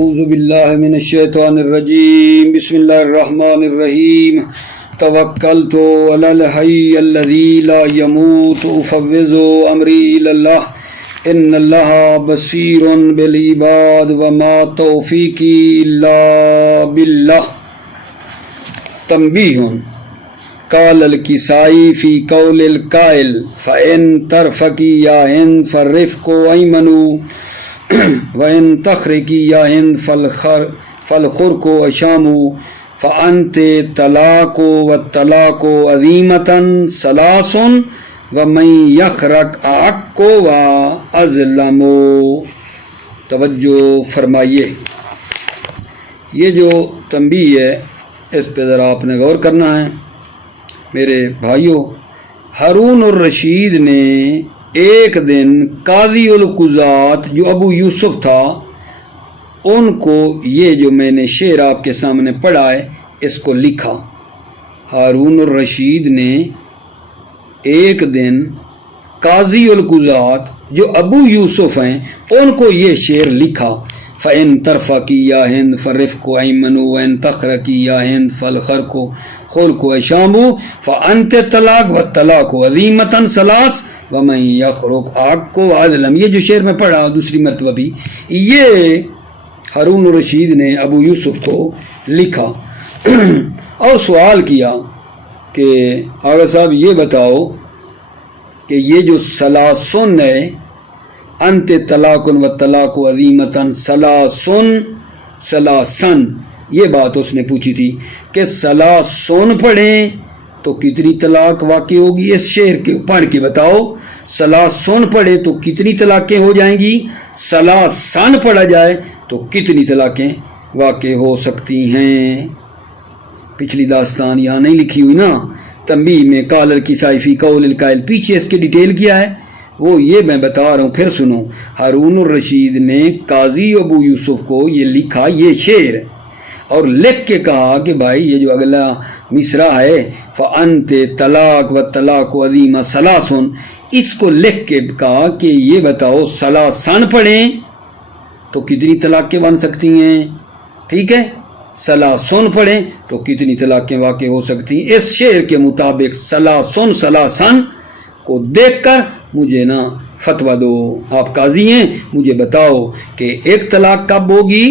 اعوذ باللہ من الشیطان الرجیم بسم اللہ الرحمن الرحیم توکلت علی الحی الذی لا یموت افوض امری الی اللہ ان اللہ بصیر بالعباد وما توفیقی الا باللہ۔ تنبیہ قال الکسائی فی قول القائل فإن ترفقی یا ہند فالرفق ایمن وَإِن تَخْرِقِ يَا هِنْدْ فَالْخُرْقُ أَشَامُ فَأَنْتِ طَلَاقُ وَالطَّلَاقُ عَظِيمَةً ثَلَاثٌ وَمَنْ يَخْرَقْ أَعَقُّ وَأَظْلَمُ۔ توجہ فرمائیے، یہ جو تنبیہ ہے اس پہ ذرا آپ نے غور کرنا ہے میرے بھائیوں۔ ہارون الرشید نے ایک دن قاضی القضات جو ابو یوسف تھا ان کو یہ جو میں نے شعر آپ کے سامنے پڑھا ہے اس کو لکھا۔ ہارون الرشید نے ایک دن قاضی القضات جو ابو یوسف ہیں ان کو یہ شعر لکھا۔ فَإِن تَرْفَقِ يَا هِنْدْ فَالرِّفْقُ أَيْمَنُ وَإِن تَخْرَقِ يَا هِنْدْ فَالْخَرْقُ أَشَامُ فَأَنْتِ طَلَاقُ وَالطَّلَاقُ عَظِيمَةً ثَلَاثٌ وَمَنْ يَخْرُقْ أَعَقُّ وَأَظْلَمُ۔ یہ جو شعر میں پڑھا دوسری مرتبہ بھی، یہ ہارون الرشید نے ابو یوسف کو لکھا اور سوال کیا کہ آغا صاحب یہ بتاؤ کہ یہ جو ثلاثن ہے، انت طلاق و طلاق عظیمتاً ثلاثن، یہ بات اس نے پوچھی تھی کہ ثلاثن پڑھیں تو کتنی طلاق واقع ہوگی؟ اس شعر کے پڑھ کے بتاؤ، ثلاثن پڑھے تو کتنی طلاقیں ہو جائیں گی، ثلاثن پڑھا جائے تو کتنی طلاقیں واقع ہو سکتی ہیں۔ پچھلی داستان یہاں نہیں لکھی ہوئی نا، تنبیہ میں قال الکسائی فی قول القائل، پیچھے اس کے ڈیٹیل کیا ہے وہ یہ میں بتا رہا ہوں، پھر سنو۔ ہارون الرشید نے قاضی ابو یوسف کو یہ لکھا یہ شعر، اور لکھ کے کہا کہ بھائی یہ جو اگلا مصرع ہے فَأَنْتِ طَلَاقُ وَالطَّلَاقُ عَظِيمَةً ثَلَاثٌ، اس کو لکھ کے کہا کہ یہ بتاؤ ثلاثن پڑھیں تو کتنی طلاقیں بن سکتی ہیں، ٹھیک ہے، ثلاثن پڑھیں تو کتنی طلاقیں واقع ہو سکتی ہیں۔ اس شعر کے مطابق ثلاثن کو دیکھ کر مجھے نا فتویٰ دو، آپ قاضی ہیں، مجھے بتاؤ کہ ایک طلاق کب ہوگی،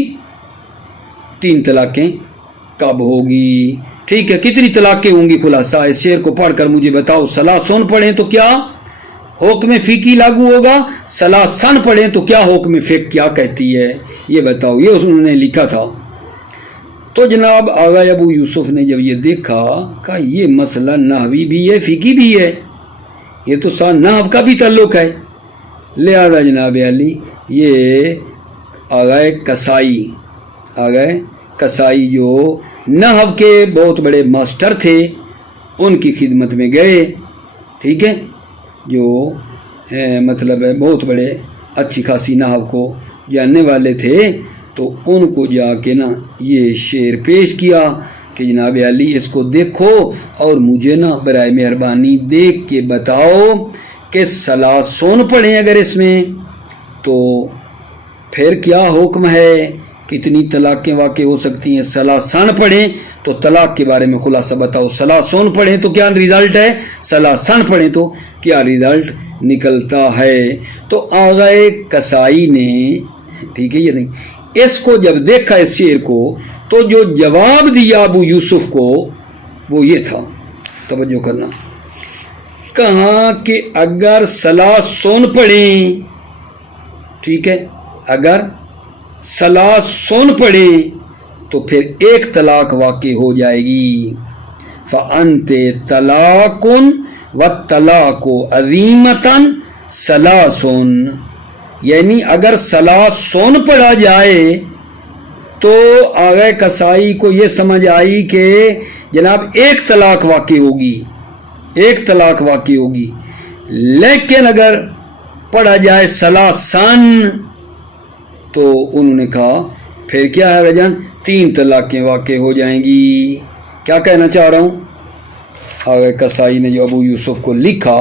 تین طلاقیں کب ہوگی، ٹھیک ہے، کتنی طلاقیں ہوں گی، خلاصہ اس شعر کو پڑھ کر مجھے بتاؤ۔ ثلاثن پڑھیں تو کیا حکم فقہی لاگو ہوگا، ثلاثن پڑھیں تو کیا حکم فقہ کیا کہتی ہے، یہ بتاؤ۔ یہ انہوں نے لکھا تھا۔ تو جناب آغا ابو یوسف نے جب یہ دیکھا کہ یہ مسئلہ نحوی بھی ہے فقہی بھی ہے، یہ تو نحو کا بھی تعلق ہے، لہذا جناب علی یہ آغا کسائی جو نحو کے بہت بڑے ماسٹر تھے ان کی خدمت میں گئے، ٹھیک ہے، جو مطلب ہے بہت بڑے اچھی خاصی نحو کو جاننے والے تھے، تو ان کو جا کے نا یہ شعر پیش کیا کہ جناب علی اس کو دیکھو اور مجھے نا برائے مہربانی دیکھ کے بتاؤ کہ ثلاثن پڑھیں اگر اس میں تو پھر کیا حکم ہے، کتنی طلاقیں واقع ہو سکتی ہیں، ثلاثن پڑھیں تو طلاق کے بارے میں خلاصہ بتاؤ، ثلاثن پڑھیں تو کیا رزلٹ ہے، ثلاثن پڑھیں تو کیا رزلٹ نکلتا ہے۔ تو آغا کسائی نے، ٹھیک ہے، یہ نہیں، اس کو جب دیکھا اس شعر کو تو جو جواب دیا ابو یوسف کو وہ یہ تھا، توجہ کرنا، کہا کہ اگر ثلاثن پڑھیں، ٹھیک ہے، اگر ثلاثن پڑھیں تو پھر ایک طلاق واقع ہو جائے گی۔ فَأَنْتِ طَلَاقٌ وَالطَّلَاقُ عَظِيمَةً ثَلَاثٌ، یعنی اگر ثلاثن پڑھا جائے تو آغا کسائی کو یہ سمجھ آئی کہ جناب ایک طلاق واقع ہوگی، ایک طلاق واقع ہوگی، لیکن اگر پڑھا جائے ثلاثن تو انہوں نے کہا پھر کیا ہے جان، تین طلاقیں واقع ہو جائیں گی۔ کیا کہنا چاہ رہا ہوں، آغا کسائی نے جو ابو یوسف کو لکھا،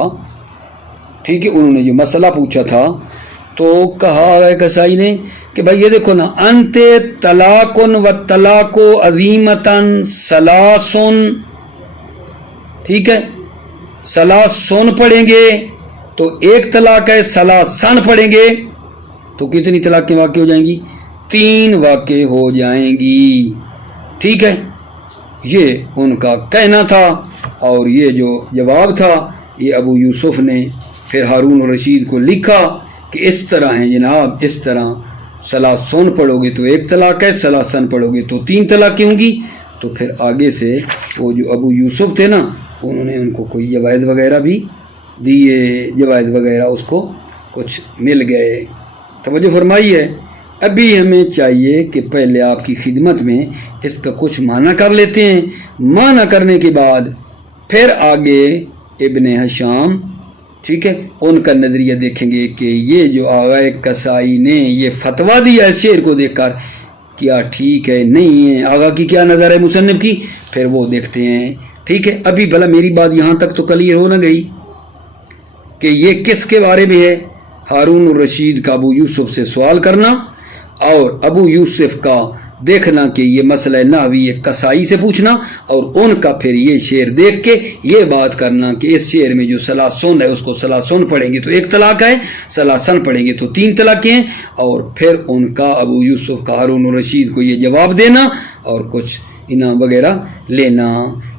ٹھیک ہے، انہوں نے جو مسئلہ پوچھا تھا تو کہا آغا کسائی نے کہ بھائی یہ دیکھو نا، انت طلاقن و طلاق عظیمتن سلاسن، ٹھیک ہے، سلاسن پڑھیں گے تو ایک طلاق ہے، سلاسن پڑھیں گے تو کتنی طلاقیں واقع ہو جائیں گی؟ 3 واقع ہو جائیں گی، ٹھیک ہے۔ یہ ان کا کہنا تھا، اور یہ جو جواب تھا یہ ابو یوسف نے پھر ہارون الرشید کو لکھا کہ اس طرح ہیں جناب، اس طرح سلاسن پڑھو گے تو ایک طلاق ہے، سلاسن پڑھو گے تو 3 طلاقیں ہوں گی۔ تو پھر آگے سے وہ جو ابو یوسف تھے نا، انہوں نے ان کو کوئی جوائز وغیرہ بھی دیے، جوائز وغیرہ اس کو کچھ مل گئے۔ توجہ فرمائیے، ابھی ہمیں چاہیے کہ پہلے آپ کی خدمت میں اس کا کچھ معنی کر لیتے ہیں، معنی کرنے کے بعد پھر آگے ابن ہشام، ٹھیک ہے، ان کا نظریہ دیکھیں گے کہ یہ جو آغا کسائی نے یہ فتویٰ دیا ہے شعر کو دیکھ کر، کیا ٹھیک ہے نہیں ہے، آغا کی کیا نظر ہے مصنف کی، پھر وہ دیکھتے ہیں، ٹھیک ہے۔ ابھی بھلا میری بات یہاں تک تو کلیئر ہو نہ گئی کہ یہ کس کے بارے میں ہے؟ ہارون الرشید کا ابو یوسف سے سوال کرنا اور ابو یوسف کا دیکھنا کہ یہ مسئلہ نحوی کسائی سے پوچھنا، اور ان کا پھر یہ شعر دیکھ کے یہ بات کرنا کہ اس شعر میں جو سلاسن ہے اس کو سلاسن پڑھیں گے تو ایک طلاق ہے، سلاسن پڑھیں گے تو 3 طلاقیں ہیں، اور پھر ان کا ابو یوسف کا ہارون الرشید کو یہ جواب دینا اور کچھ انعام وغیرہ لینا،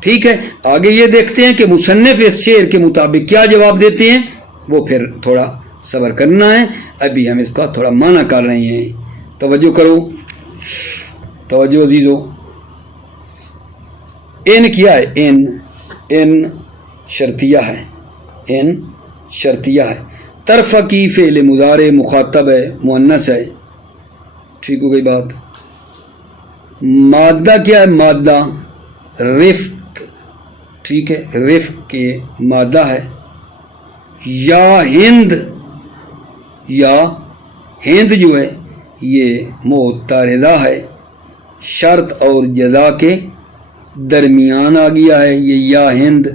ٹھیک ہے۔ آگے یہ دیکھتے ہیں کہ مصنف اس شعر کے مطابق کیا جواب دیتے ہیں، وہ پھر تھوڑا صبر کرنا ہے، ابھی ہم اس کا تھوڑا معنی کر رہے ہیں۔ توجہ کرو، توجہ عزیزو، ان کیا ہے؟ ان شرطیہ ہے، ان شرطیہ ہے، طرف کی فعل مضارع مخاطب ہے، مؤنث ہے، ٹھیک ہو گئی بات۔ مادہ کیا ہے؟ مادہ رفق، ٹھیک ہے، رفق کے مادہ ہے، یا ہند، یا ہند جو ہے یہ معترضہ ہے، شرط اور جزا کے درمیان آ گیا ہے یہ یا ہند۔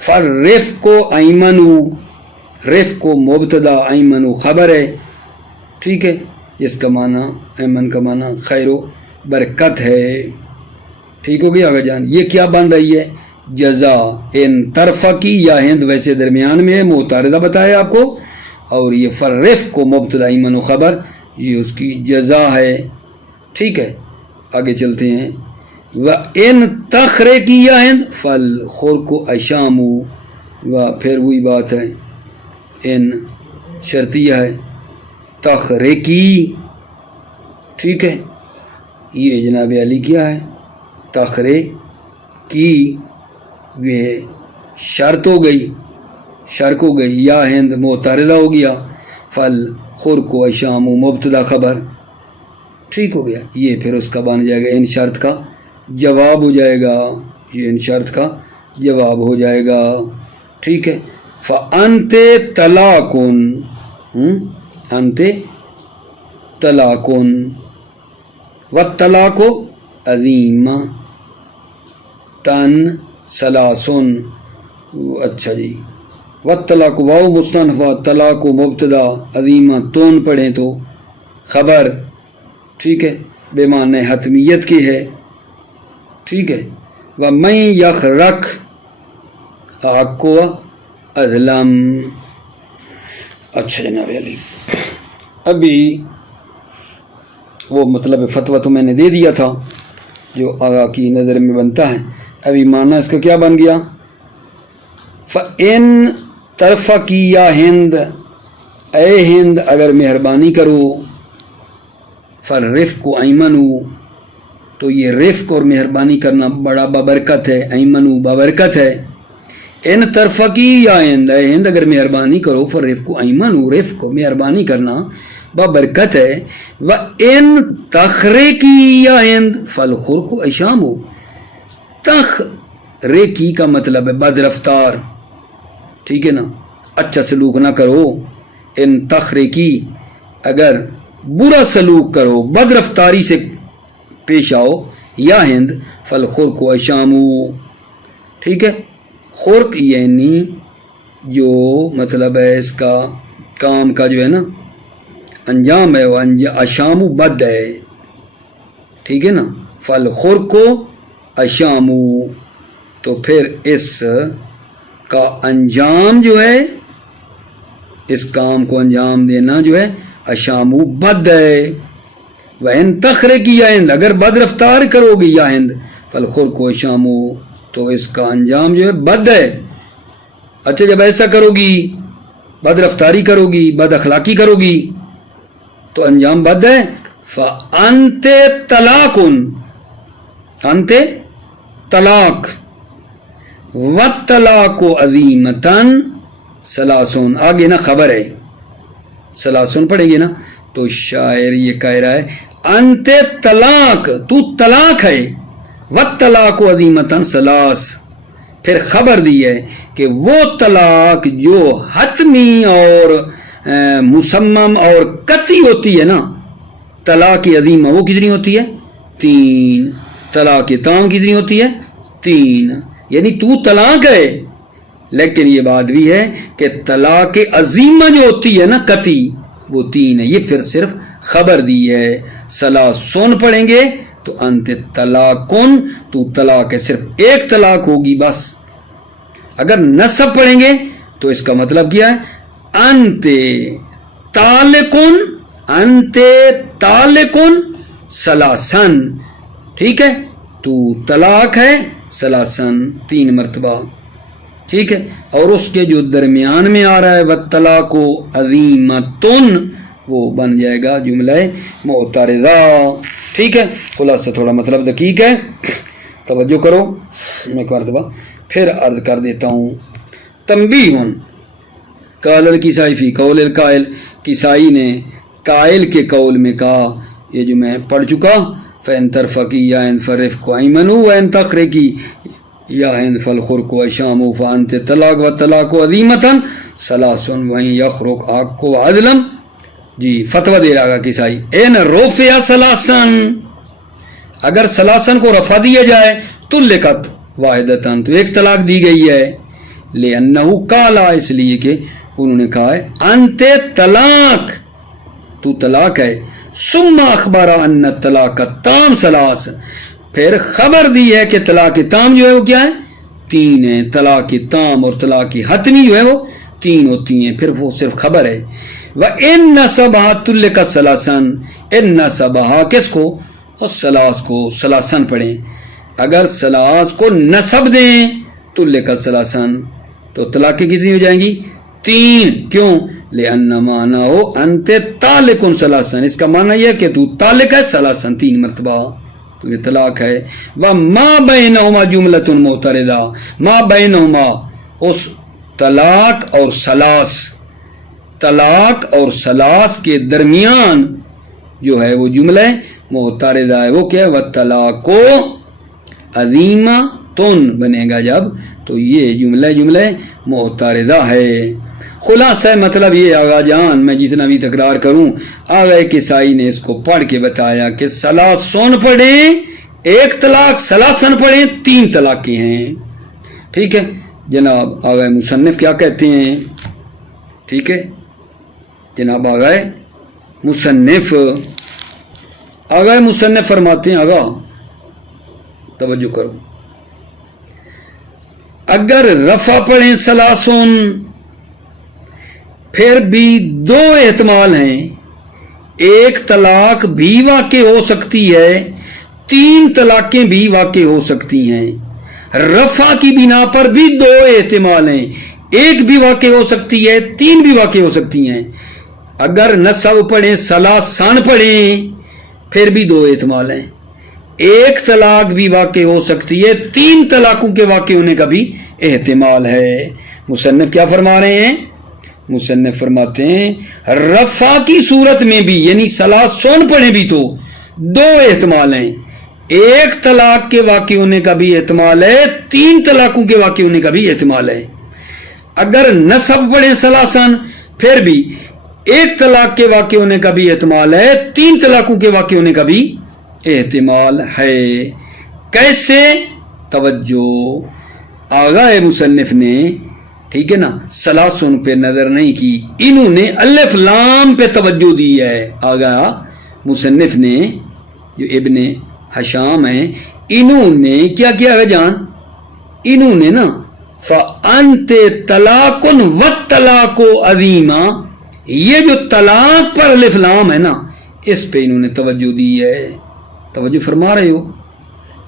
فرفق کو ایمنو، رفق کو مبتدا، ایمنو خبر ہے، ٹھیک ہے، جس کا معنی ایمن کا معنی خیر و برکت ہے، ٹھیک ہو گیا آگے جان۔ یہ کیا بن رہی ہے؟ جزا، ان طرف کی یا ہند ویسے درمیان میں ہے، معترضہ بتایا آپ کو، اور یہ فرفق کو مبتدا ایمن و خبر، یہ اس کی جزا ہے، ٹھیک ہے۔ آگے چلتے ہیں، وَإِن تَخْرِقِيَّهن فَالْخُرْقُ أَشَامُ، و پھر وہی بات ہے، ان شرطیہ ہے، تخریقی، ٹھیک ہے، یہ جناب علی کیا ہے؟ تخریقی، یہ شرط ہو گئی، شرک ہو گئی، یا ہند معترضہ ہو گیا، فَالْخُرْقُ أَشَامُ مبتدا خبر، ٹھیک ہو گیا۔ یہ پھر اس کا بن جائے گا ان شرط کا جواب ہو جائے گا، یہ ان شرط کا جواب ہو جائے گا، ٹھیک ہے۔ فَأَنْتِ طَلَاقٌ، انت طلاق، وَالطَّلَاقُ عَظِیمَةٌ ثَلَاثٌ، اچھا جی، وَالطَّلَاقُ واو مستنفہ، طلاق مبتدا، عظیمۃ پڑھیں تو خبر، ٹھیک ہے، بے معنی حتمیت کی ہے، ٹھیک ہے۔ وَمَن يَخْرَقْ أَحَقُّ وَأَظْلَمُ، اچھا جناب علی، ابھی وہ مطلب فتویٰ تو میں نے دے دیا تھا جو آغا کی نظر میں بنتا ہے، ابھی معنی اس کا کیا بن گیا؟ فَإِن تَرْفَقِي یا ہند، اے ہند اگر مہربانی کرو، فَالرِّفْقُ أَيْمَنُ، تو یہ رفق اور مہربانی کرنا بڑا بابرکت ہے، ایمنو بابرکت ہے۔ ان ترفقی یا ہند، اے ہند اگر مہربانی کرو، فَالرِّفْقُ أَيْمَنُ، رفق مہربانی کرنا بابرکت ہے۔ وَإِن تَخْرِقِي یا ہند، فَالْخُرْقُ أَشَامُ، تخریقی کا مطلب ہے بد رفتار، ٹھیک ہے نا، اچھا سلوک نہ کرو، ان تخریقی اگر برا سلوک کرو، بد رفتاری سے پیش آؤ، یا ہند، فالخرق اشام، ٹھیک ہے۔ خرق یعنی جو مطلب ہے اس کا کام کا جو ہے نا انجام ہے، وہ اشام بد ہے، ٹھیک ہے نا. فالخرق اشامو، تو پھر اس کا انجام جو ہے، اس کام کو انجام دینا جو ہے اشامو بد ہے. وَإِن تَخْرِقِ یا ہند، اگر بد رفتار کرو گی یا ہند، فالخرق اشامو، تو اس کا انجام جو ہے بد ہے. اچھا جب ایسا کرو گی، بد رفتاری کرو گی، بد اخلاقی کرو گی، تو انجام بد ہے. فَأَنْتِ طَلَاقٌ، انت طلاق. وَالطَّلَاقُ عَظِیمَةً ثَلَاثٌ، آگے نا خبر ہے، ثلاثن پڑھیں گے نا، تو شاعر یہ کہہ رہا ہے انت طلاق، تو طلاق ہے. وَالطَّلَاقُ عَظِیمَةً ثَلَاثٌ، پھر خبر دی ہے کہ وہ طلاق جو حتمی اور مسمم اور قطعی ہوتی ہے نا، طلاق عظیمہ وہ کتنی ہوتی ہے؟ 3. طلاق تام کتنی ہوتی ہے؟ 3. یعنی تو طلاق ہے، لیکن یہ بات بھی ہے کہ طلاق عظیمہ جو ہوتی ہے نا قطعی، وہ 3 ہے. یہ پھر صرف خبر دی ہے. ثلاثن پڑھیں گے تو انت طلاقن، تو طلاق ہے، صرف ایک طلاق ہوگی بس. اگر نصب پڑھیں گے تو اس کا مطلب کیا ہے؟ انت طالقن، انت طالقن ثلاثن، ٹھیک ہے، تو طلاق ہے ثلاثن 3 مرتبہ، ٹھیک ہے. اور اس کے جو درمیان میں آ رہا ہے والطلاق عظیمۃن، وہ بن جائے گا جملہ معترضہ، ٹھیک ہے. خلاصہ تھوڑا مطلب دقیق ہے، توجہ کرو. میں ایک مرتبہ پھر عرض کر دیتا ہوں. تنبیہ، قال الکسائی فی قول القائل، کسائی نے قائل کے قول میں کہا، یہ جو میں پڑھ چکا، فَإِن تَرْفَقِي يَا فَالرِّفْقُ أَيْمَنُ وَإِن تَخْرِقِي يَا فَالْخُرْقُ أَشَامُ فَأَنْتِ طَلَاقٌ وَالطَّلَاقُ عَظِیمَةً ثَلَاثٌ وَإِن يَخْرُقْ عَقٌّ عَدْلًا. جی فتویٰ دے رہا گا کسائی. اِن رُفِعَ ثَلَاثًا، اگر ثلاثن کو رفع دیا جائے، طُلِّقَتْ واحدۃ، تو ایک طلاق دی گئی ہے. لِأَنَّهُ قَالَ، اس لیے کہ انہوں نے کہا ہے انت طلاق، تو طلاق ہے. ثم اخبر ان الطلاق التام ثلاث، پھر خبر دی ہے کہ طلاق تام جو ہے وہ کیا ہے؟ 3 ہے. طلاق تام اور طلاق حتمی جو ہے وہ 3 ہوتی ہیں، پھر وہ صرف خبر ہے. وَإِن نَصَبَهَا طُلِّقَتْ ثَلَاثًا، ان نصبها کس کو؟ اور ثلاث کو، ثلاثن پڑھیں. اگر ثلاث کو نصب دیں طُلِّقَتْ ثَلَاثًا، تو طلاقیں کتنی ہو جائیں گی؟ 3. کیوں؟ لِأَنَّ مَعْنَاهُ أَنْتَ طَالِقٌ ثَلَاثًا، اس کا معنی یہ ہے کہ تو طالق ہے ثلاثًا 3 مرتبہ، تو یہ طلاق ہے. وَمَا بَيْنَهُمَا جُمْلَةٌ مُعْتَرِضَةٌ، ما بَيْنَهُمَا، اس طلاق اور ثلاث، طلاق اور ثلاث کے درمیان جو ہے وہ جملہ معترضہ ہے. وہ کیا ہے؟ وَالطَّلَاقُ عَظِیمَةٌ بنے گا جب، تو یہ جملہ معترضہ ہے. خلاصہ مطلب یہ آغا جان، میں جتنا بھی تکرار کروں، آغا کسائی نے اس کو پڑھ کے بتایا کہ ثلاثن پڑھیں، ایک طلاق، ثلاثن پڑھیں 3 طلاقیں ہیں، ٹھیک ہے. جناب آغا مصنف کیا کہتے ہیں؟ ٹھیک ہے جناب آغا مصنف فرماتے ہیں، آغا توجہ کرو، اگر رفع پڑھیں ثلاثن، پھر بھی 2 احتمال ہیں. ایک طلاق بھی واقع ہو سکتی ہے، 3 طلاقیں بھی واقع ہو سکتی ہیں. رفع کی بنا پر بھی 2 احتمال ہیں، ایک بھی واقع ہو سکتی ہے، 3 بھی واقع ہو سکتی ہیں. اگر نصب پڑھیں ثلاثن پڑھیں، پھر بھی 2 احتمال ہیں. ایک طلاق بھی واقع ہو سکتی ہے، 3 طلاقوں کے واقع ہونے کا بھی احتمال ہے. مصنف کیا فرما رہے ہیں؟ مصنف فرماتے ہیں رفع کی صورت میں بھی، یعنی ثلاثن پڑھیں بھی تو 2 احتمال ہیں. ایک طلاق کے واقع ہونے کا بھی احتمال ہے، 3 طلاقوں کے واقع ہونے کا بھی احتمال ہے. اگر نصب پڑھیں ثلاثن، پھر بھی ایک طلاق کے واقع ہونے کا بھی احتمال ہے، 3 طلاقوں کے واقع ہونے کا بھی احتمال ہے. کیسے؟ توجہ، آغا مصنف نے، ٹھیک ہے نا، ثلاثن پہ نظر نہیں کی، انہوں نے الف لام پہ توجہ دی ہے. آغا مصنف نے، جو ابن حشام ہیں، انہوں نے کیا کیا ہے جان، انہوں نے نا فَأَنْتِ طَلَاقٌ وَالطَّلَاقُ عَظِيمًا، یہ جو طلاق پر الف لام ہے نا اس پہ انہوں نے توجہ دی ہے. توجہ فرما رہے ہو؟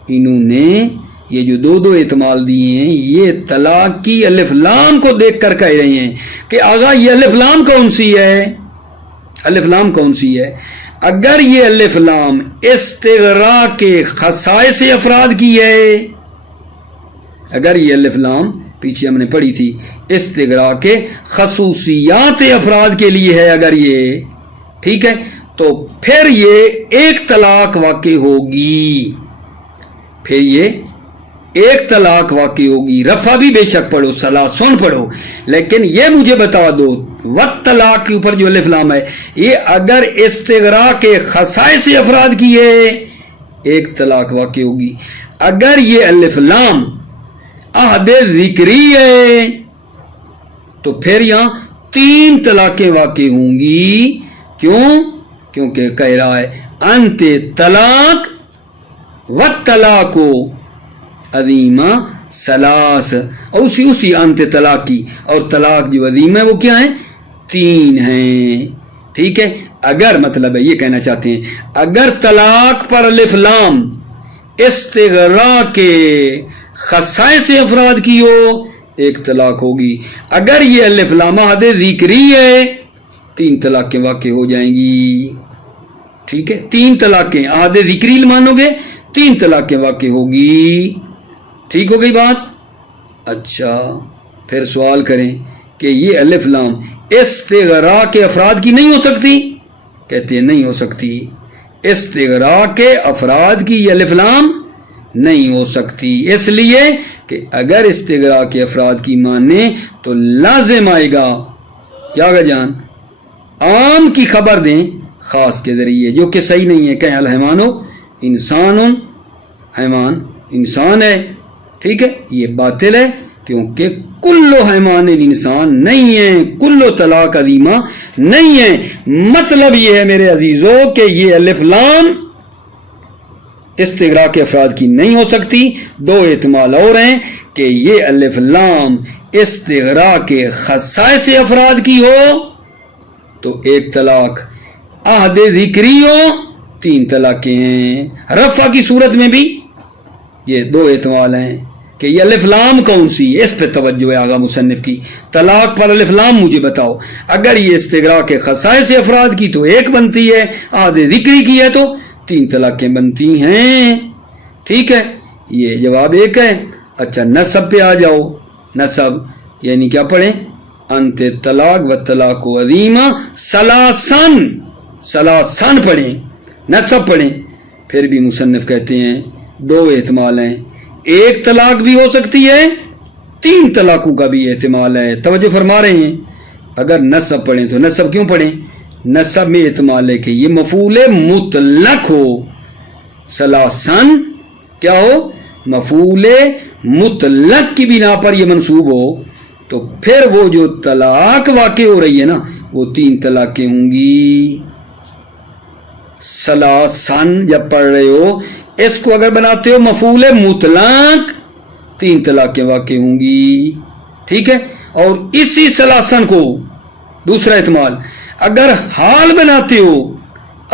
انہوں نے یہ جو دو احتمال دیے ہیں یہ طلاق کی الف لام کو دیکھ کر کہہ رہے ہیں کہ آغا یہ الف لام کون سی ہے، الف لام کون سی ہے. اگر یہ الف لام استغراق کے خصائص افراد کی ہے، اگر یہ الف لام پیچھے ہم نے پڑھی تھی استغراق کے خصوصیات افراد کے لیے ہے، اگر یہ ٹھیک ہے تو پھر یہ ایک طلاق واقع ہوگی، پھر یہ ایک طلاق واقع ہوگی. رفع بھی بے شک پڑھو، ثلاثن پڑھو، لیکن یہ مجھے بتا دو والطلاق کے اوپر جو الف لام ہے یہ اگر استغراق کے خصائص افراد کی ہے ایک طلاق واقع ہوگی. اگر یہ الف لام عہد ذکری ہے تو پھر یہاں 3 طلاقیں واقع ہوں گی. کیوں؟ کیونکہ کہہ رہا ہے انت طلاق والطلاق عظیمہ ثلاث، اور اسی انت طلاق کی اور طلاق جو عظیم ہے وہ کیا ہیں؟ 3 ہیں. ٹھیک ہے، اگر مطلب ہے یہ کہنا چاہتے ہیں اگر طلاق پر الف لام استغراق کے خصائص افراد کی ہو ایک طلاق ہوگی. اگر یہ الف لام عہد ذکری ہے 3 طلاقیں واقع ہو جائیں گی. ٹھیک ہے، 3 طلاقیں عہد ذکری مانو گے 3 طلاقیں واقع ہوگی. ٹھیک ہو گئی بات؟ اچھا پھر سوال کریں کہ یہ الف لام استغراق کے افراد کی نہیں ہو سکتی؟ کہتے ہیں نہیں ہو سکتی. استغراق کے افراد کی یہ الف لام نہیں ہو سکتی، اس لیے کہ اگر استغراق کے افراد کی مانے تو لازم آئے گا کیا گا جان، عام کی خبر دیں خاص کے ذریعے، جو کہ صحیح نہیں ہے. کہیں الحیوان انسان، حیوان انسان ہے، ٹھیک ہے، یہ باطل ہے کیونکہ کلو حیوان انسان نہیں ہے، کلو طلاق عظیمہ نہیں ہے. مطلب یہ ہے میرے عزیزوں کہ یہ الف لام استغراق کے افراد کی نہیں ہو سکتی. 2 احتمال اور ہیں کہ یہ الف لام استغراق کے خصائص افراد کی ہو تو ایک طلاق، عہد ذکری ہو 3 طلاقیں ہیں. رفع کی صورت میں بھی یہ 2 احتمال ہیں کہ یہ الف لام کون سی، اس پہ توجہ ہے آغا مصنف کی. طلاق پر الف لام مجھے بتاؤ، اگر یہ استغراق کے خصائص افراد کی تو ایک بنتی ہے، عہد ذکری کی ہے تو 3 طلاقیں بنتی ہیں. ٹھیک ہے، یہ جواب ایک ہے. اچھا نسب پہ آ جاؤ. نسب یعنی کیا پڑھیں؟ انت طلاق و طلاق عظیمہ ثلاثن پڑھیں، نسب پڑھیں. پھر بھی مصنف کہتے ہیں 2 احتمال ہیں، ایک طلاق بھی ہو سکتی ہے، 3 طلاقوں کا بھی احتمال ہے. توجہ فرما رہے ہیں؟ اگر نسب پڑھیں تو نسب کیوں پڑھیں؟ نسب میں احتمال ہے کہ یہ مفعول مطلق ہو، ثلاثن کیا ہو؟ مفعول مطلق کی بنا پر یہ منصوب ہو، تو پھر وہ جو طلاق واقع ہو رہی ہے نا وہ 3 طلاقیں ہوں گی. ثلاثن جب پڑھ رہے ہو اس کو اگر بناتے ہو مفعول مطلق 3 طلاقیں واقع ہوں گی. ٹھیک ہے، اور اسی ثلاثن کو دوسرا احتمال اگر حال بناتے ہو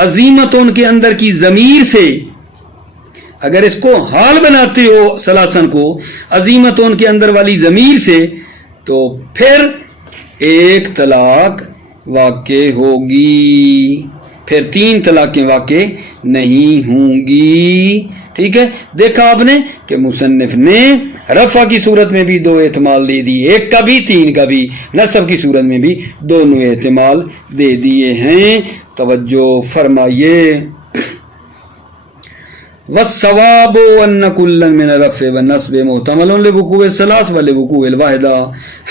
عظیمتون کے اندر کی ضمیر سے، اگر اس کو حال بناتے ہو ثلاثن کو عظیمتون کے اندر والی ضمیر سے تو پھر ایک طلاق واقع ہوگی، پھر 3 طلاقیں واقع نہیں ہوں گی. ٹھیک ہے، دیکھا آپ نے کہ مصنف نے رفع کی صورت میں بھی 2 احتمال دے دیے، ایک کا بھی 3 کا بھی. نصب کی صورت میں بھی دونوں احتمال دے دیے ہیں. توجہ فرمائیے. والصواب ان كل من الرفع والنصب محتمل لوقوع الثلاث ولوقوع الواحدہ.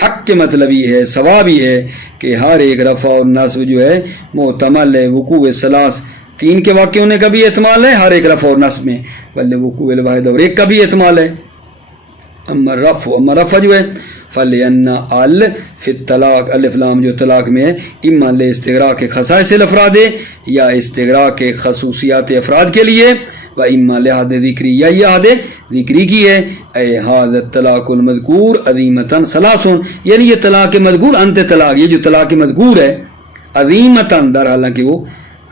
حق کے مطلب یہ ہے، ثواب یہ ہے کہ ہر ایک رفع اور نصب جو ہے محتمل ہے، وقوع الثلاث 3 کے واقع ہونے کا بھی احتمال ہے ہر ایک رفع اور نصب میں، ولوقوع الواحدہ اور ایک کا بھی احتمال ہے. اما رفع جو ہے فلان ال فی الطلاق، الف لام جو طلاق میں ہے اما لاستغراق کے خصائص الافراد یا استغراق کے خصوصیات افراد کے لیے، و اما لحاظ ذکری یا یہ حد ذکری کی ہے اے حاض طلاق المذکور عظیمتاً ثلاثن یعنی یہ طلاق مذکور انت طلاق یہ جو طلاق مذکور ہے عظیمتاً در حالانکہ وہ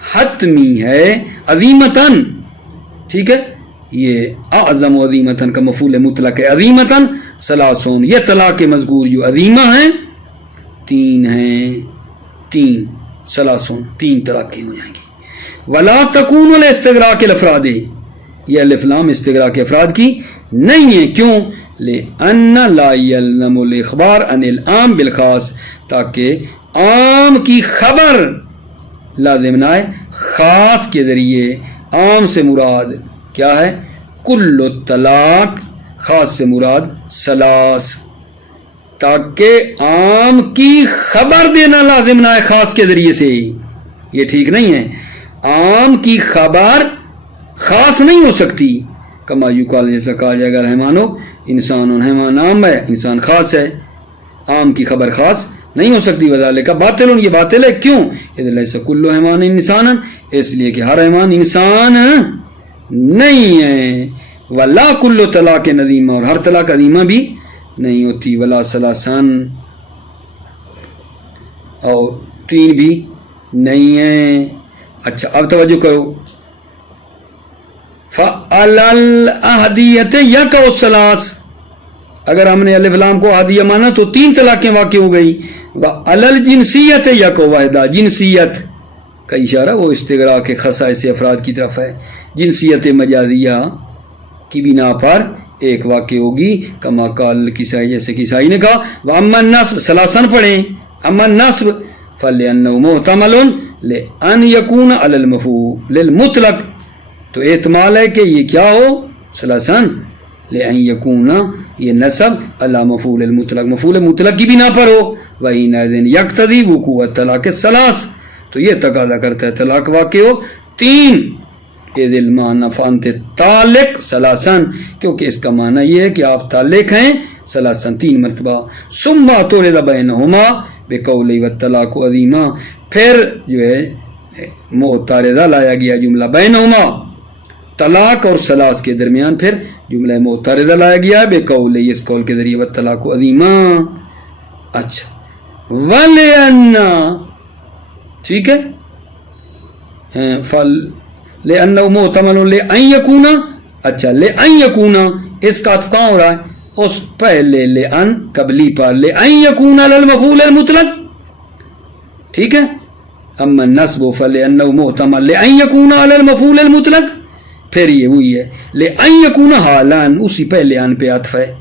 حتمی ہے عظیمتاً ٹھیک ہے یہ اعظم و عظیمتاً کا مفعول مطلق ہے عظیمتاً ثلاثن یہ طلاق مذکور جو عظیمہ ہیں تین ہیں تین ثلاثن تین طلاقیں ہو جائیں گی ولا تکون الاستغراق الافراد یہ الف لام استغراق افراد کی نہیں ہے کیوں لأن لا يلزم الاخبار عن العام بالخاص تاکہ عام کی خبر لازم نہ ہے خاص کے ذریعے عام سے مراد کیا ہے کل الطلاق خاص سے مراد ثلاث تاکہ عام کی خبر دینا لازم نہ ہے خاص کے ذریعے سے یہ ٹھیک نہیں ہے عام کی خبر خاص نہیں ہو سکتی کما یقال جیسا کہا جائے گا رحمانو انسان حیوان عام ہے انسان خاص ہے عام کی خبر خاص نہیں ہو سکتی وذالک باطل یہ باطل ہے کیوں اذ لیس کل حیوان انسانا اس لیے کہ ہر حیوان انسان نہیں ہے ولا کل طلاق نظیمہ اور ہر طلاق عظیمہ بھی نہیں ہوتی ولا ثلاثن اور تین بھی نہیں ہیں اچھا اب توجہ کرو فعلی الاحدیت یقع الثلاث اگر ہم نے الف لام کو احدیہ مانا تو تین طلاقیں واقع ہو گئی وعلی الجنسیت یقع واحدہ جنسیت کا اشارہ وہ استغراق خصائص افراد کی طرف ہے جنسیت مجازیہ کی بنا پر ایک واقع ہوگی کما قال کسائی جیسے کسائی نے کہا واما النصب ثلاثن پڑھیں اما النصب فلانه محتمل لان يكون على المفعول للمطلق تو احتمال ہے کہ یہ کیا ہو ثلاثن لان يكون یہ نصب على مفعول المطلق مفعول مطلق کی بنا پر ہو وحينئذ يقتضي وقوع الطلاق الثلاث تو یہ تقاضا کرتا ہے طلاق واقع ہو تین اذ المعنى فانت طالق ثلاثن کیونکہ اس کا معنی یہ ہے کہ آپ طالق ہیں ثلاثن تین مرتبہ ثم تورد بینہما بقول والطلاق عظیمہ پھر جو ہے معترضہ لایا گیا جملہ بینہما طلاق اور ثلاث کے درمیان پھر جملہ معترضہ لایا گیا بقول اس قول کے ذریعے والطلاق عظیمہ اچھا ولأن ٹھیک ہے لأنه محتمل لأن يكون اچھا لأن يكون اس کا عطف کہاں ہو رہا ہے اس پہلے لأن قبلی پر لأن يكون على المفعول المطلق ٹھیک ہے اما النصب فلأنه محتمل لأن يكون على المفعول المطلق پھر یہ وہی ہے لأن يكون حالا اسی پہلے ان پہ عطف ہے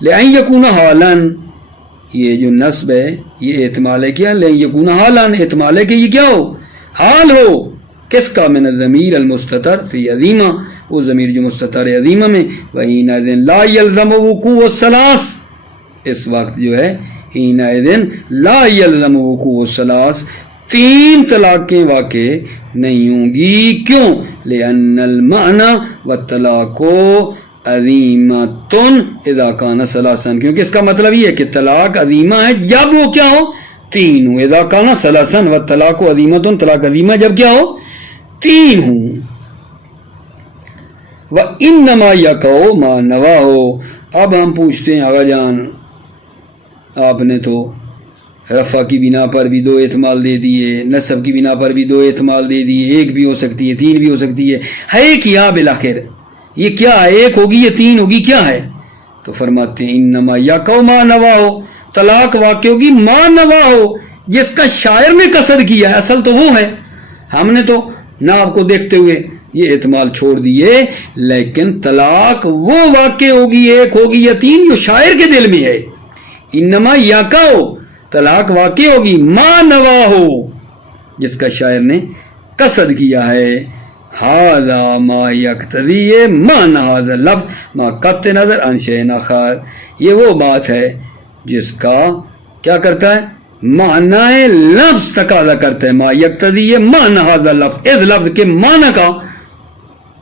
لأن يكون حالا یہ جو نصب ہے یہ احتمال ہے کیا لأن يكون حالا احتمال ہے کہ یہ کیا ہو حال ہو کس کا من الضمیر المستتر فی عظیمہ وہ ضمیر جو مستتر عظیمہ میں وحینئذ لا یلزم وقوع الثلاث اس وقت جو ہے حینئذ لا یلزم وقوع الثلاث تین طلاقیں واقع نہیں ہوں گی کیوں لأن المعنی والطلاق عظیمۃ اذا کان ثلاثا کیونکہ اس کا مطلب یہ ہے کہ طلاق عظیمہ ہے جب وہ کیا ہو تین ہو اذا کان ثلاثا والطلاق عظیمۃ طلاق عظیمہ جب کیا ہو تین ہوں وَإِنَّمَا يَقَعُ مَا نَوَاهُ اب ہم پوچھتے ہیں آغا جان آپ نے تو رفع کی بنا پر بھی دو احتمال دے دیے نصب کی بنا پر بھی دو احتمال دے دیے ایک بھی ہو سکتی ہے تین بھی ہو سکتی ہے کیا بالآخر یہ کیا ہے ایک ہوگی یا تین ہوگی کیا ہے تو فرماتے ہیں انما یقع ما نواہو طلاق واقع ہوگی ما نواہو جس کا شاعر نے قصد کیا ہے اصل تو وہ ہے ہم نے تو ناف کو دیکھتے ہوئے یہ احتمال چھوڑ دیے لیکن طلاق وہ واقع ہوگی ایک ہوگی یا تین جو شاعر کے دل میں ہے انما یقع طلاق واقع ہوگی ما نواہو جس کا شاعر نے قصد کیا ہے ہذا ما یقتضی معنی ھذا اللفظ ما قطع نظر عن شیء آخر یہ وہ بات ہے جس کا کیا کرتا ہے معنی لفظ تقاضا کرتا ہے ما یقتضی معنی ھذا اللفظ اس لفظ کے معنی کا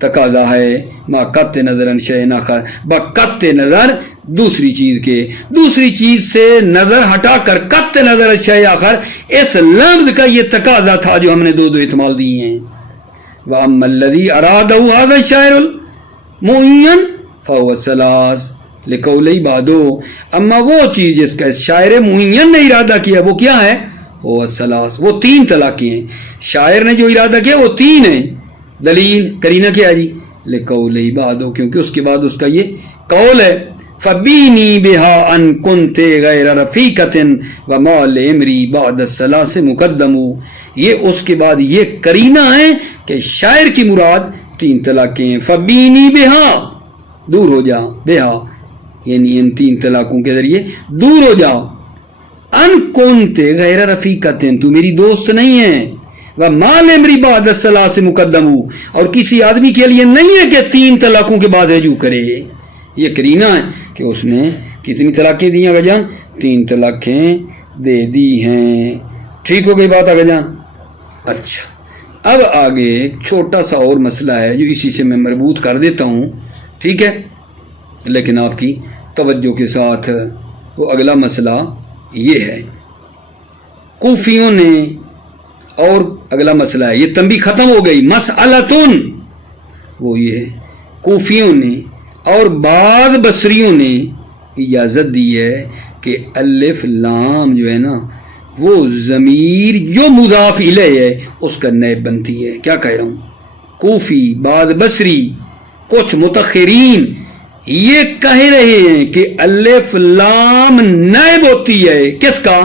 تقاضا ہے ما قطع نظر عن شیء آخر بقطع نظر دوسری چیز کے دوسری چیز سے نظر ہٹا کر قطع نظر شیء آخر اس لفظ کا یہ تقاضا تھا جو ہم نے دو احتمال دیے ہیں وَأَمَّا الَّذِي أَرَادَهُ هَذَا الشَّاعِرُ الْمُعَيَّنُ فَهُوَ الثَّلَاثُ لِقَوْلِهِ بَعْدُهُ، اما وہ چیز جس کا اس شاعر معین نے ارادہ کیا وہ کیا ہے؟ وہ الثلاث، وہ 3 طلاقیں ہیں. شاعر نے جو ارادہ کیا وہ 3 ہیں. دلیل کرینہ کیا ہے جی؟ لِقَوْلِهِ بَعْدُهُ، کیونکہ اس کے بعد اس کا یہ قول ہے. فَبِينِي بِهَا أَن كُنْتِ غَيْرَ رَفِيقَةٍ وَمَا لِأَمْرِي بَعْدَ الثَّلَاثِ مُقَدَّمُ. یہ اس کے بعد یہ کرینہ ہے کہ شاعر کی مراد 3 طلاقیں ہیں. فَبِينِي بِهَا، دور ہو جا، بِهَا یعنی ان 3 طلاقوں کے ذریعے دور ہو جا. ان کنت غیر رفیقۃ، تو میری دوست نہیں ہے. وما لامری بعد الثلاث مقدم، اور کسی آدمی کے لیے نہیں ہے کہ 3 طلاقوں کے بعد رجوع کرے. یہ کرینہ ہے کہ اس نے کتنی طلاقیں دی ہیں جان؟ 3 طلاقیں دے دی ہیں. ٹھیک ہو گئی بات آگے جان؟ اچھا، اب آگے ایک چھوٹا سا اور مسئلہ ہے جو اسی سے میں مربوط کر دیتا ہوں. ٹھیک ہے، لیکن آپ کی توجہ کے ساتھ. وہ اگلا مسئلہ یہ ہے کوفیوں نے، اور اگلا مسئلہ ہے یہ تنبیہ ختم ہو گئی. مسئلتن، وہ یہ ہے کوفیوں نے اور بعض بصریوں نے اجازت دی ہے کہ الف لام جو ہے نا وہ ضمیر جو مضاف الیہ ہے اس کا نائب بنتی ہے. کیا کہہ رہا ہوں؟ کوفی، بعض بصری، کچھ متاخرین یہ کہہ رہے ہیں کہ الف لام نائب ہوتی ہے کس کا؟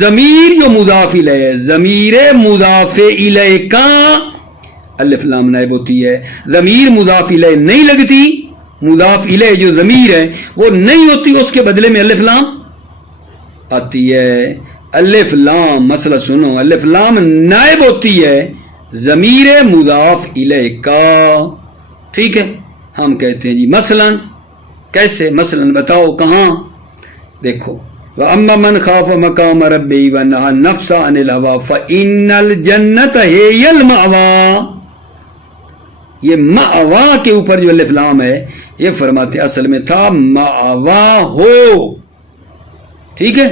ضمیر جو مضاف الیہ ہے، ضمیر مضاف الیہ کا الف لام نائب ہوتی ہے. ضمیر مضاف الیہ نہیں لگتی، مضاف الیہ جو ضمیر ہے وہ نہیں ہوتی، اس کے بدلے میں الف لام آتی ہے. الف لام، مسئلہ سنو، الف لام نائب ہوتی ہے ضمیر مضاف الیہ کا. ٹھیک ہے، ہم کہتے ہیں جی مثلا کیسے؟ مثلا بتاؤ کہاں؟ دیکھو، وَأَمَّا مَنْ خَافَ مَقَامَ رَبِّهِ وَنَهَى النَّفْسَ عَنِ الْهَوَىٰ فَإِنَّ الْجَنَّةَ هِيَ الْمَأْوَىٰ. یہ مأوا کے اوپر جو الف لام ہے یہ فرماتے اصل میں تھا مأوا ہو. ٹھیک ہے،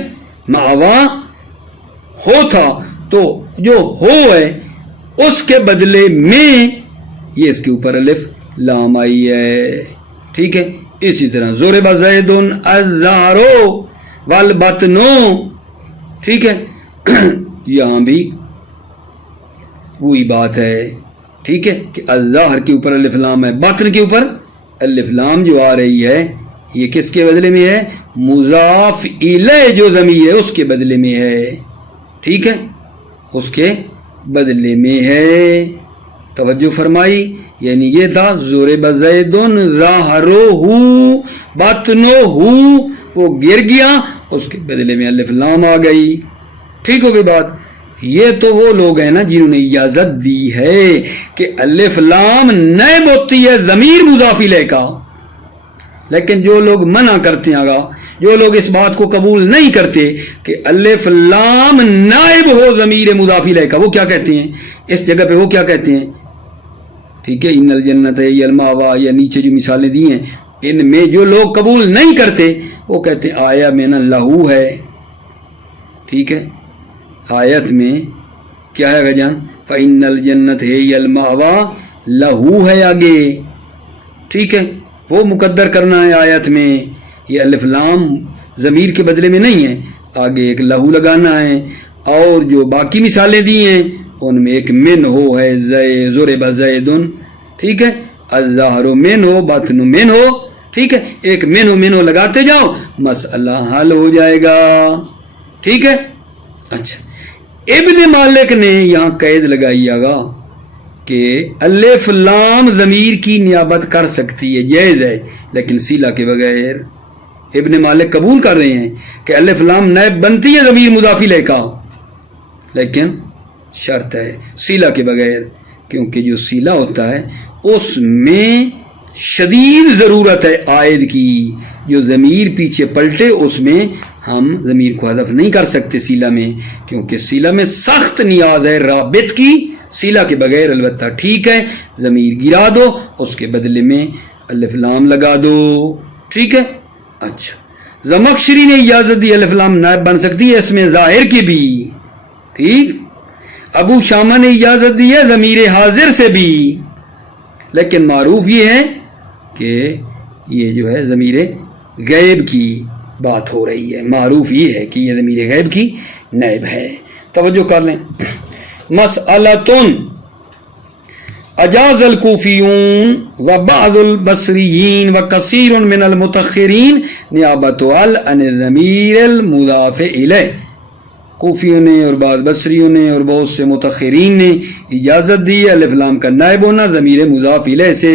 مأوا ہو تھا، تو جو ہو ہے اس کے بدلے میں یہ اس کے اوپر الف لام آئی ہے. ٹھیک ہے، اسی طرح ضرب زید الظہر والبطن. ٹھیک ہے، یہاں بھی وہی بات ہے. ٹھیک ہے کہ الظہر کے اوپر الف لام ہے، بطن کے اوپر الف لام جو آ رہی ہے یہ کس کے بدلے میں ہے؟ مضاف الیہ جو ضمیر ہے اس کے بدلے میں ہے. ٹھیک ہے، اس کے بدلے میں ہے. توجہ فرمائی، یعنی یہ تھا ضرب زید ظہرہ بطنہ، وہ گر گیا، اس کے بدلے میں الف لام آ گئی. ٹھیک ہو گئی بات؟ یہ تو وہ لوگ ہیں نا جنہوں نے اجازت دی ہے کہ الف لام نائب ہوتی ہے ضمیر مضاف الیہ کا. لیکن جو لوگ منع کرتے ہیں آگا، جو لوگ اس بات کو قبول نہیں کرتے کہ الف لام نائب ہو ضمیر مضاف الیہ کا، وہ کیا کہتے ہیں اس جگہ پہ؟ وہ کیا کہتے ہیں؟ ٹھیک ہے، ان الجنت ہی الماوا، یا نیچے جو مثالیں دی ہیں ان میں جو لوگ قبول نہیں کرتے وہ کہتے ہیں آیا میں نا لہو ہے. ٹھیک ہے، آیت میں کیا ہے جان؟ فَإِنَّ الْجَنَّةَ هِيَ الْمَأْوَىٰ، لہو ہے آگے. ٹھیک ہے، وہ مقدر کرنا ہے آیت میں. یہ الف لام ضمیر کے بدلے میں نہیں ہے، آگے ایک لہو لگانا ہے. اور جو باقی مثالیں دی ہیں ان میں ایک من ہو ہے، ضرب زیدن. ٹھیک ہے، الظہر من ہو، بطن من ہو. ٹھیک ہے، ایک من ہو لگاتے جاؤ، مسئلہ حل ہو جائے گا. ٹھیک ہے. اچھا، ابن مالک نے یہاں قید لگائی آگا کہ الف لام ضمیر کی نیابت کر سکتی ہے، جائز ہے، لیکن سیلا کے بغیر. ابن مالک قبول کر رہے ہیں کہ الف لام نائب بنتی ہے ضمیر مضاف الیہ کا، لیکن شرط ہے سیلا کے بغیر، کیونکہ جو سیلا ہوتا ہے اس میں شدید ضرورت ہے عائد کی. جو ضمیر پیچھے پلٹے اس میں ہم ضمیر کو حذف نہیں کر سکتے سیلا میں، کیونکہ سیلا میں سخت نیاز ہے رابط کی. سیلا کے بغیر البتہ ٹھیک ہے، ضمیر گرا دو، اس کے بدلے میں الف لام لگا دو. ٹھیک ہے. اچھا، زمخشری نے اجازت دی الف لام نائب بن سکتی ہے اس میں ظاہر کی بھی. ٹھیک. ابو شامہ نے اجازت دی ہے ضمیر حاضر سے بھی، لیکن معروف یہ ہے کہ یہ جو ہے ضمیر غیب کی بات ہو رہی ہے، معروف یہ ہے کہ یہ ضمیر غیب کی نائب ہے۔ توجہ کر لیں، مسئلۃ اجاز الکوفیون و بعض البصریین و کثیر من المتاخرین نیابۃ عن الضمیر المضاف الیہ، کوفیوں نے اور بعض بصریوں نے اور بہت سے متاخرین نے اجازت دی الف لام کا نائب ہونا ضمیر مضاف الیہ سے،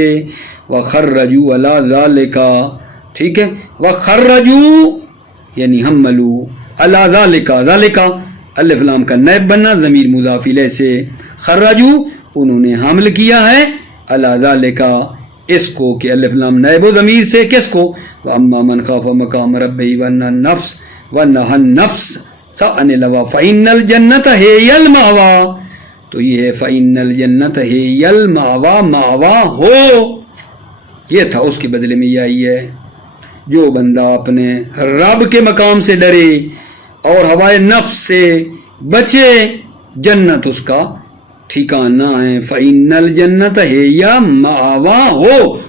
وخرجوا علی ذالک، ٹھیک ہے، وخرجوا یعنی حملوا علی ذالک، ذالک الف لام کا نائب بننا ضمیر مضاف الیہ سے، خرجوا انہوں نے حمل کیا ہے علی ذالک اس کو کہ الف لام نائب و ضمیر سے، کس کو؟ واما من خاف مقام ربہ ونہى النفس عن الہوى فإن الجنۃ ہی المأوی، تو یہ ہے فإن الجنۃ ہی المأوی، مأوی ہو، یہ تھا، اس کے بدلے میں یہ آئی ہے جو بندہ اپنے رب کے مقام سے ڈرے اور ہوائے نفس سے بچے جنت اس کا ٹھکانہ ہے، فإن الجنۃ ہی مأوی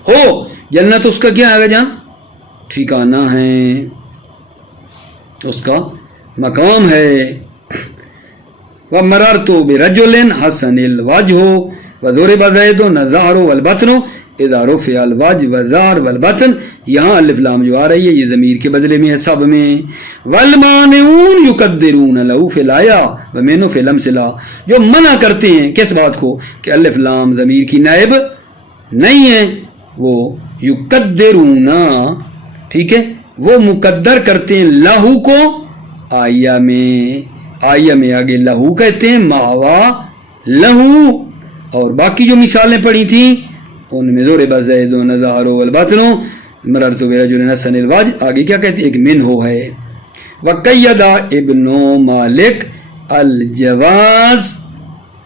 ہو جنت اس کا کیا ہے جان؟ ٹھکانہ ہے، اس کا مقام ہے۔ وَمَرَرْتُ بِرَجُلٍ حَسَنِ الْوَجْهُ وَضُرِبَ زَيْدٌ الظَّهْرُ وَالْبَطْنُ اِذَا رُفِعَ الْوَجْهُ وَالظَّهْرُ وَالْبَطْنُ، یہاں الف لام جو آ رہی ہے یہ ضمیر کے بدلے میں ہے سب میں۔ وَالْمَانِعُونَ يُقَدِّرُونَ لَهُ فِي الْآيَةِ وَمِنْهُ فِي الْأَمْثِلَةِ، جو منع کرتے ہیں کس بات کو کہ الف لام ضمیر کی نائب نہیں ہے، وہ یقدرون، ٹھیک ہے، وہ مقدر کرتے ہیں لہو کو، آئیہ میں آگے لہو کہتے ہیں، ماوا لہو، اور باقی جو مثالیں پڑھی تھیں ان میں ضرب زید الظہر والبطن مررت برجل حسن الوجه، آگے کیا کہتے ہیں؟ ایک منہ ہے۔ وقید ابن مالک الجواز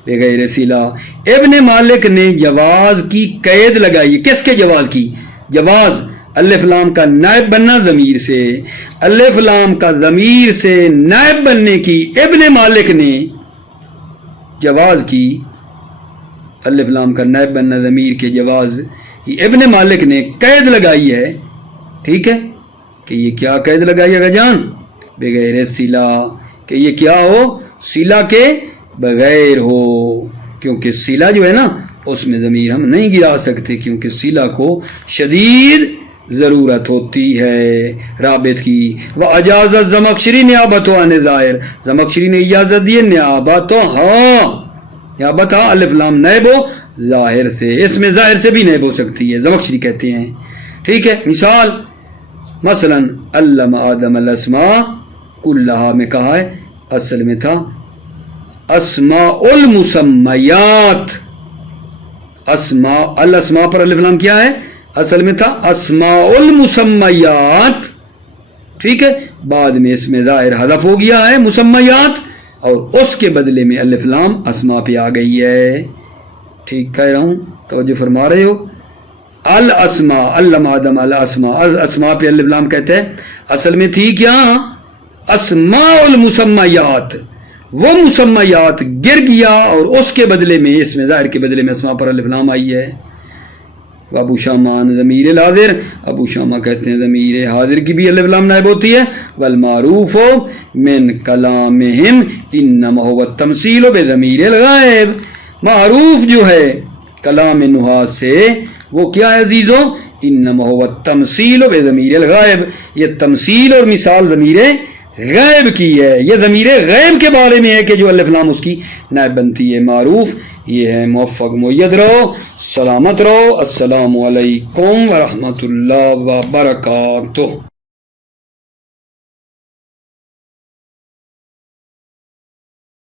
بغیر صلہ، ابن مالک نے جواز کی قید لگائی، کس کے جواز کی؟ جواز الف لام کا نائب بننا ضمیر سے، الف لام کا ضمیر سے نائب بننے کی ابن مالک نے جواز کی، الف لام کا نائب بننا ضمیر کے جواز ابن مالک نے قید لگائی ہے، ٹھیک ہے، کہ یہ کیا قید لگائی ہے جان؟ بغیر صلہ، کہ یہ کیا ہو؟ صلہ کے بغیر ہو، کیونکہ صلہ جو ہے نا اس میں ضمیر ہم نہیں گرا سکتے، کیونکہ صلہ کو شدید ضرورت ہوتی ہے رابط کی۔ وَأَجَازَ الزَّمَخْشَرِي نِيَابَةً عَنِ الظَّاهِرِ، زمخشری نے اجازت دی ہے نیابت الف لام نائب ہو ظاہر سے، اس میں ظاہر سے بھی نائب ہو سکتی ہے، زمخشری کہتے ہیں، ٹھیک ہے۔ مثال مثلا علم آدم الاسماء کلہا میں کہا ہے، اصل میں تھا اسماء المسمیات، اسماء الاسماء پر الف لام کیا ہے؟ اصل میں تھا اسماء المسمیات، ٹھیک ہے، بعد میں اس میں ظاہر حذف ہو گیا ہے مسمیات، اور اس کے بدلے میں الف لام اسماء پہ آ گئی ہے، ٹھیک کہہ رہا ہوں، توجہ فرما رہے ہو؟ الاسماء، علم آدم الاسماء، اسماء پہ الف لام کہتے ہیں، اصل میں تھی کیا؟ اسماء المسمیات، وہ مسمیات گر گیا اور اس کے بدلے میں اس میں ظاہر کے بدلے میں اسماء پر الف لام آئی ہے۔ ابو شامان ضمیر الحاضر، ابو شامہ کہتے ہیں ضمیر حاضر کی بھی الف لام نائب ہوتی ہے۔ والمعروف من کلامہم انما هو التمثیل بضمیر الغائب، معروف جو ہے کلام نحات سے وہ کیا ہے عزیزوں؟ انما هو التمثیل بضمیر الغائب، یہ تمثیل اور مثال ضمیر غیب کی ہے، یہ ضمیر غیب کے بارے میں ہے کہ جو الف لام اس کی نائب بنتی ہے، معروف یہ ہے۔ موفق مؤید رہو، سلامت رہو، السلام علیکم ورحمۃ اللہ وبرکاتہ۔